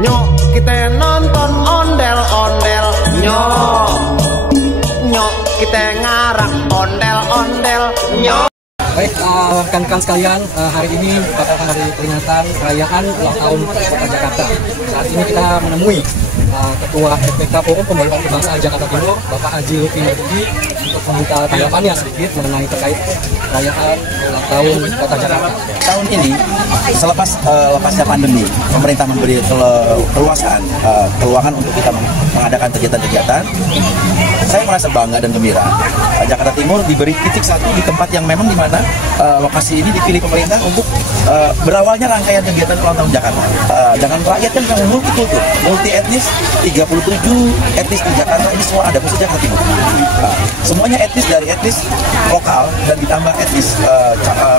Nyok kita nonton ondel-ondel, nyok kita ngarang ondel-ondel, nyok. Baik, rekan-rekan sekalian, hari ini pada hari peringatan perayaan ulang tahun Kota Jakarta. Saat ini kita menemui Ketua FPK Forum Pembangunan Kebangsaan Jakarta Timur, Bapak Haji Lutfi Marsudi, untuk meminta tanggapannya sedikit mengenai terkait perayaan ulang tahun Kota Jakarta. Tahun ini, lepasnya pandemi, pemerintah memberi keluasan untuk kita mengadakan kegiatan-kegiatan. Saya merasa bangga dan gembira. Jakarta Timur diberi titik satu di tempat yang memang dimana lokasi ini dipilih pemerintah untuk berawalnya rangkaian kegiatan ulang tahun Jakarta. Dengan rakyat yang multikultur, multi etnis, 37 etnis di Jakarta ini semua ada khusus Jakarta Timur. Semuanya etnis, dari etnis lokal dan ditambah etnis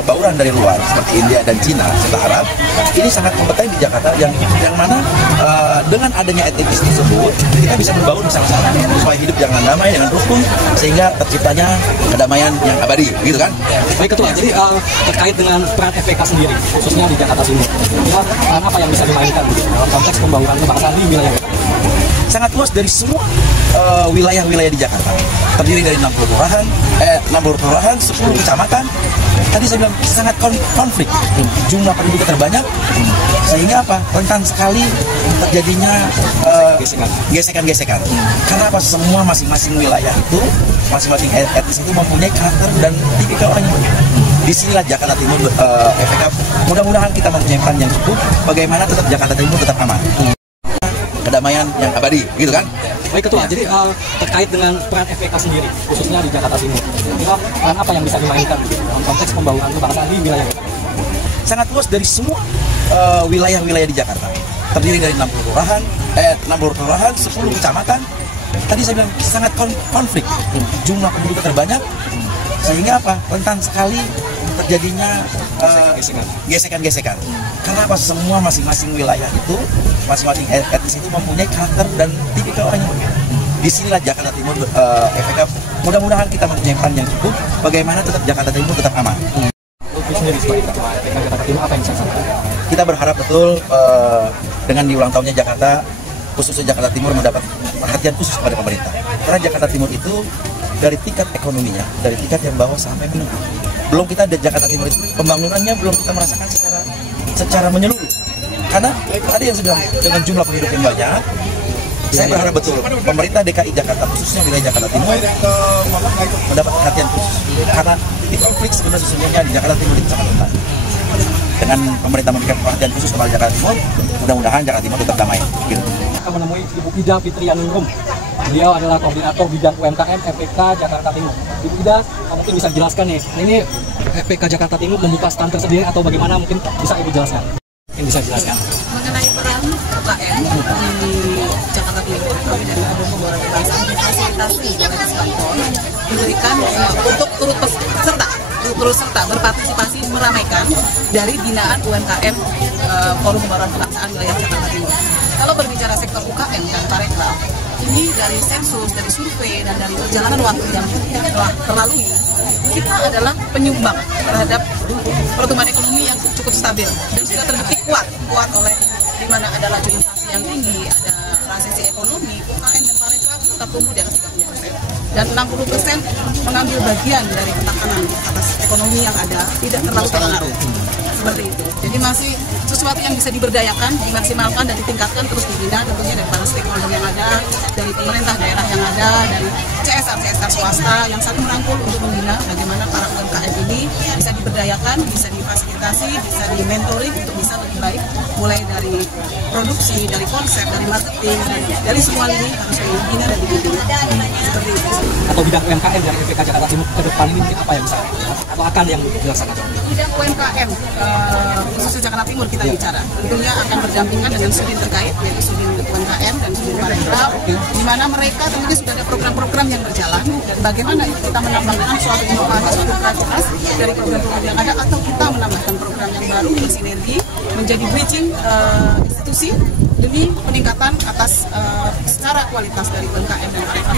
bauran dari luar seperti India dan Cina serta Arab. Ini sangat kompeten di Jakarta yang mana dengan adanya etnis tersebut kita bisa membangun bersama-sama supaya hidup dengan damai, dengan rukun, sehingga terciptanya kedamaian yang abadi, gitu kan? Baik Ketua, jadi terkait dengan peran FPK sendiri, khususnya di Jakarta Timur, peran apa yang bisa dimainkan dalam konteks pembangunan kebangsaan di wilayah? Sangat luas dari semua wilayah-wilayah di Jakarta. Terdiri dari 60 kelurahan, 10 kecamatan. Tadi saya bilang sangat konflik. Jumlah penduduk terbanyak, sehingga apa? Rentan sekali terjadinya gesekan-gesekan. Karena apa? Semua masing-masing wilayah itu, masing-masing etnis itu mempunyai karakter dan tipikal orangnya. Disinilah Jakarta Timur FPK. Mudah-mudahan kita mempunyai peran yang cukup. Bagaimana tetap Jakarta Timur tetap aman. Kedamaian yang abadi, gitu kan? Baik Ketua, jadi terkait dengan peran FPK sendiri, khususnya di Jakarta Timur, peran apa yang bisa dimainkan dalam konteks pembangunan kebangsaan di wilayah? Sangat luas dari semua wilayah-wilayah di Jakarta. Terdiri dari 60 kelurahan, 10 kecamatan. Tadi saya bilang sangat konflik. Jumlah penduduk terbanyak, sehingga apa? Rentan sekali terjadinya gesekan-gesekan. Karena apa? Semua masing-masing wilayah itu, masing-masing etnis itu mempunyai karakter dan tipikal orangnya. Disinilah Jakarta Timur FPK. Mudah-mudahan kita mempunyai peran yang cukup. Bagaimana tetap Jakarta Timur tetap aman. Sendiri sebagai Ketua FPK Jakarta Timur, apa yang bisa disampaikan? Kita berharap betul dengan di ulang tahunnya Jakarta, khususnya Jakarta Timur mendapat perhatian khusus kepada pemerintah. Karena Jakarta Timur itu dari tingkat ekonominya, dari tingkat yang bawah sampai menengah. Belum kita di Jakarta Timur itu pembangunannya belum kita merasakan secara menyeluruh. Karena tadi yang sudah dengan jumlah penduduk yang banyak, saya berharap betul pemerintah DKI Jakarta, khususnya wilayah Jakarta Timur, mendapat perhatian khusus. Karena di konflik sebenarnya sesungguhnya di Jakarta Timur itu sangat rentan. Dengan pemerintah memberikan perhatian khusus kepada Jakarta Timur, mudah-mudahan Jakarta Timur tetap damai. Gitu. Kita menemui Ibu Ida Fitrianingrum. Beliau adalah koordinator bidang UMKM FPK Jakarta Timur. Ibu Ida, mungkin bisa jelaskan nih, ini FPK Jakarta Timur membuka stand tersendiri atau bagaimana, mungkin bisa Ibu jelaskan? Mungkin bisa jelaskan. Mengenai peran UKM di Jakarta Timur, kami dari Forum Pembangunan Kebangsaan difasilitasi oleh Diskantor diberikan untuk turut serta berpartisipasi meramaikan dari binaan UMKM Forum Pembangunan Kebangsaan wilayah Jakarta Timur. Kalau berbicara sektor UKM dan parekraf, ini dari sensus, dari survei, dan dari perjalanan waktu yang telah terlalui, kita adalah penyumbang terhadap pertumbuhan ekonomi yang cukup stabil dan sudah terbukti kuat oleh di mana ada laju inflasi yang tinggi, ada resesi ekonomi, UKM dan parekraf tetap tumbuh di atas 30%. Dan 60% mengambil bagian dari ketahanan atas ekonomi yang ada, tidak terlalu terpengaruh. Seperti itu. Jadi masih sesuatu yang bisa diberdayakan, dimaksimalkan dan ditingkatkan, terus dibina tentunya dari para stakeholder yang ada, dari pemerintah daerah yang ada, dari CSR swasta yang saling merangkul untuk membina bagaimana para UMKM ini bisa diberdayakan, bisa difasilitasi, bisa di-mentoring untuk bisa lebih baik, mulai dari produksi, dari konsep, dari marketing, dari semua ini harus dibina dan dibimbing. Seperti itu. Atau bidang UMKM dari FPK Jakarta Timur ke depan ini mungkin apa yang bisa atau akan yang dilaksanakan? Bidang UMKM khususnya Jakarta Timur kita bicara tentunya akan berdampingan dengan sudin terkait, yaitu sudin UMKM dan sudin parekraf, di mana mereka tentunya sudah ada program-program yang berjalan, dan bagaimana kita menambahkan suatu inovasi, suatu kreativitas dari program-program yang ada, atau kita menambahkan program yang baru bersinergi menjadi bridging institusi demi peningkatan atas secara kualitas dari UMKM dan parekraf.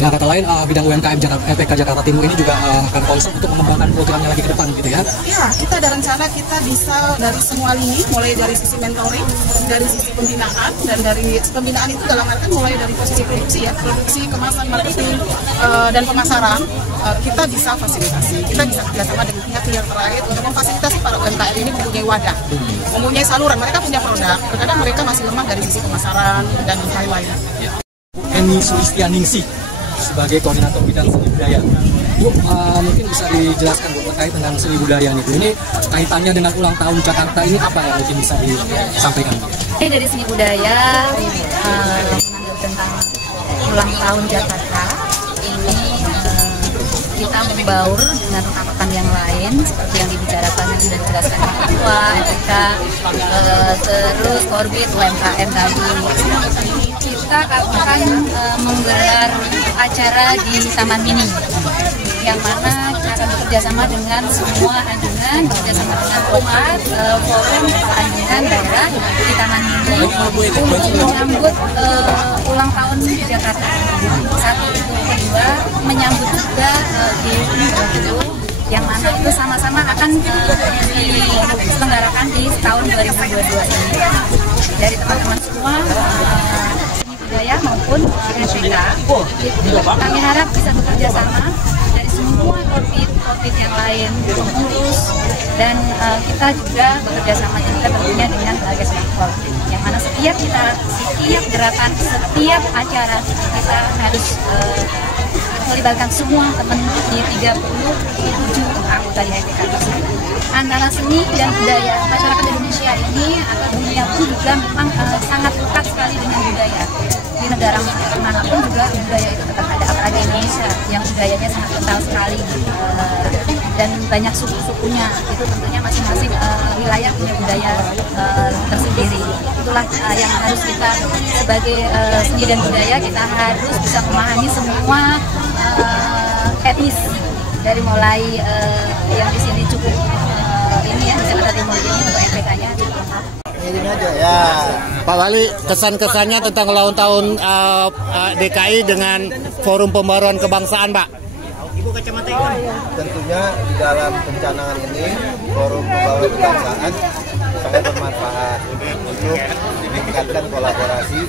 Dengan kata lain, bidang UMKM FPK Jakarta Timur ini juga akan concern untuk mengembangkan programnya lagi ke depan gitu ya? Iya, kita ada rencana kita bisa dari semua lini, mulai dari sisi mentoring, dari sisi pembinaan, dan dari pembinaan itu dalam artian mulai dari posisi produksi ya, produksi, kemasan, marketing, dan pemasaran, kita bisa fasilitasi, kita bisa kerjasama dengan pihak-pihak terkait untuk memfasilitasi para UMKM ini mempunyai wadah, mempunyai saluran, mereka punya produk, terkadang mereka masih lemah dari sisi pemasaran dan lain-lain. Eni Sulistianingsih sebagai koordinator bidang seni budaya. Bu, mungkin bisa dijelaskan Bu terkait dengan seni budaya ini kaitannya dengan ulang tahun Jakarta ini apa yang mungkin bisa disampaikan? Ini dari seni budaya mengambil tentang ulang tahun Jakarta ini kita membaur dengan rekan-rekan yang lain seperti yang dibicarakan dan sudah dijelaskan Ketua, FPK, terus Korbit, UMKM tadi. Kita akan menggelar acara di Taman Mini, yang mana kita akan bekerjasama dengan semua anjungan, bekerjasama dengan umat, forum anjungan daerah di Taman Mini untuk menyambut ulang tahun Jakarta. Satu itu, kedua menyambut juga G20, yang mana itu sama-sama akan diselenggarakan di tahun 2022 ini. Dari teman-teman semua budaya maupun FPK, kami harap bisa bekerja sama dari semua korbit yang lain, pengurus, dan kita juga bekerja sama juga tentunya dengan Kesbangpol, yang mana setiap gerakan, setiap acara kita harus melibatkan semua teman di 37 anggota di FPK tersebut. Antara seni dan budaya masyarakat Indonesia ini atau dunia pun juga memang sangat lekat sekali dengan budaya. Di negara manapun juga budaya itu tetap ada, apalagi Indonesia yang budayanya sangat kental sekali dan banyak suku-sukunya. Itu tentunya masing-masing wilayah punya budaya tersendiri. Itulah yang harus kita sebagai seni dan budaya, kita harus bisa memahami semua etnis, dari mulai yang di sini cukup ini ya, Jakarta Timur ini untuk FPK-nya. Ini aja ya. Pak Wali, kesan-kesannya tentang ulang tahun DKI dengan Forum Pembaruan Kebangsaan, Pak. Tentunya di dalam pencanangan ini Forum Pembaruan Kebangsaan sangat bermanfaat untuk meningkatkan kolaborasi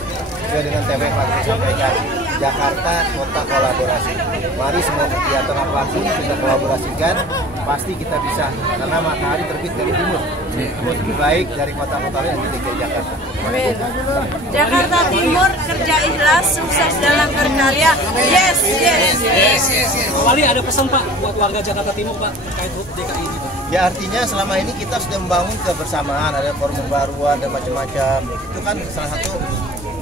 sesuai dengan tema yang Pak sampaikan, Jakarta Kota Kolaborasi. Mari semua kegiatan apapun kita kolaborasikan, pasti kita bisa, karena matahari terbit dari timur. Lebih baik dari kota-kota lain di DKI Jakarta. Amin. Jakarta Timur kerja ikhlas, sukses dalam berkarya. Yes, yes, yes, yes. Wali, ada pesan Pak buat warga Jakarta Timur Pak terkait DKI ini Pak? Ya, artinya selama ini kita sudah membangun kebersamaan, ada forum pembaruan dan macam-macam. Itu kan salah satu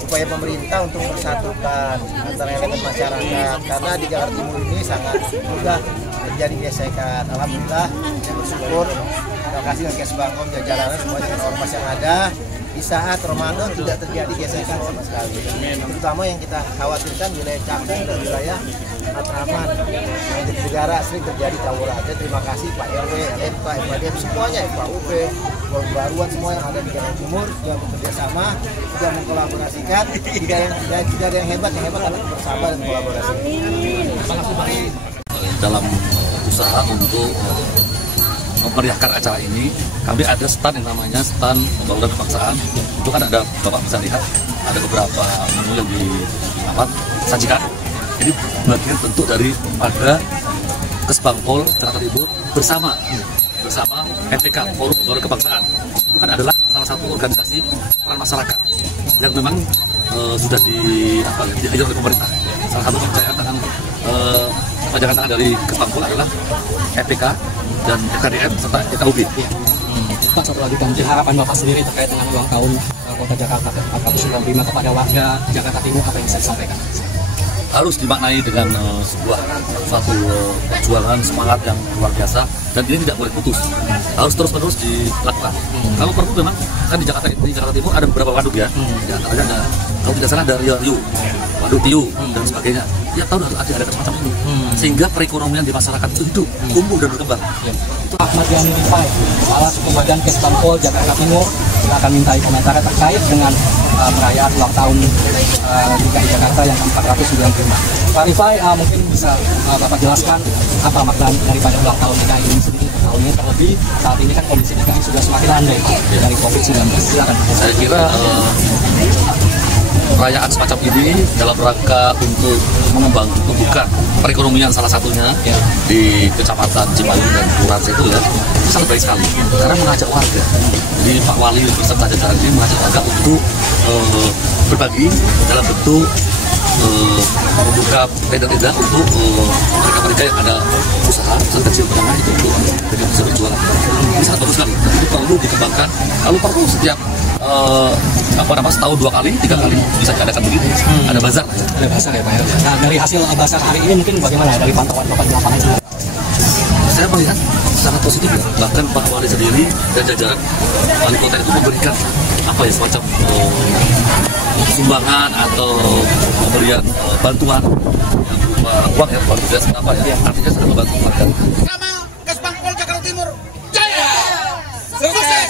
upaya pemerintah untuk mempersatukan antara elemen masyarakat, karena di Jakarta Timur ini sangat mudah terjadi gesekan. Alhamdulillah, saya bersyukur, terima kasih dengan Kesbangpol, jajaran semua dengan ormas yang ada, di saat Ramadan tidak terjadi gesekan sama sekali. Terutama yang kita khawatirkan wilayah Cakung dan wilayah Matraman, yang di negara sering terjadi tawuran. Terima kasih Pak RW, LMK, FADM, semuanya, FAUP, Pembaruan, semua yang ada di Jakarta Timur sudah bekerja sama, sudah mengkolaborasikan. Tidak ada yang hebat adalah bersama dan kolaborasi. Dalam usaha untuk memeriahkan acara ini, kami ada stand yang namanya stand Pembaruan Kebangsaan. Itu kan ada, Bapak bisa lihat, ada beberapa menu yang disajikan. Jadi bagian bentuk dari pada Kesbangpol Jakarta Timur bersama FPK Forum Pembaruan Kebangsaan. Itu kan adalah salah satu organisasi peran masyarakat yang memang sudah diajar oleh pemerintah. Salah satu percayaan tangan pajangan tangan dari Kesbangpol adalah FPK dan FKDM serta FKUB. Pak, satu lagi kan, harapan Bapak sendiri terkait dengan ulang tahun Kota Jakarta ke-45 kepada warga Jakarta Timur, apa yang bisa disampaikan? Harus dimaknai dengan suatu perjuangan semangat yang luar biasa, dan ini tidak boleh putus, harus terus-menerus dilakukan. Kalau perlu memang kan di Jakarta Timur ada beberapa waduk ya, di antaranya ada, kalau tidak salah ada Riau, Waduk Tiu dan sebagainya. Tiap tahun harus ada macam ini, sehingga perekonomian di masyarakat itu hidup, tumbuh dan berkembang. Ahmad Yani Dipai, salah satu badan Kesbangpol Jakarta Timur, kita akan minta komentar terkait dengan perayaan ulang tahun DKI Jakarta yang ke-495. Pak Rifai, mungkin bisa Bapak jelaskan apa makna daripada ulang tahun DKI ini sendiri tahunnya, terlebih saat ini kan kondisi DKI sudah semakin landai dari COVID-19. Silakan. Saya kira perayaan semacam ini dalam rangka untuk membuka perekonomian salah satunya di Kecamatan Cipayung dan Kelurahan itu ya, itu sangat baik sekali karena mengajak warga. Jadi Pak Wali beserta jajaran ini mengajak warga untuk berbagi dalam bentuk membuka tenda-tenda untuk mereka-mereka yang ada usaha kecil menengah itu untuk mereka bisa berjualan. Ini sangat bagus sekali. Ini perlu dikembangkan. Kalau perlu setiap setahun 2 kali, 3 kali bisa diadakan begini. Ada bazar. Ada bazar ya Pak. Nah, dari hasil bazar hari ini mungkin bagaimana dari pantauan Bapak di lapangan? Saya melihat sangat positif ya. Bahkan Pak Wali sendiri dan jajaran wali kota itu memberikan semacam sumbangan atau pemberian bantuan yang berupa uang ya, luar biasa artinya sudah membantu warga. Sama Kesbangpol Jakarta Timur jaya, sukses.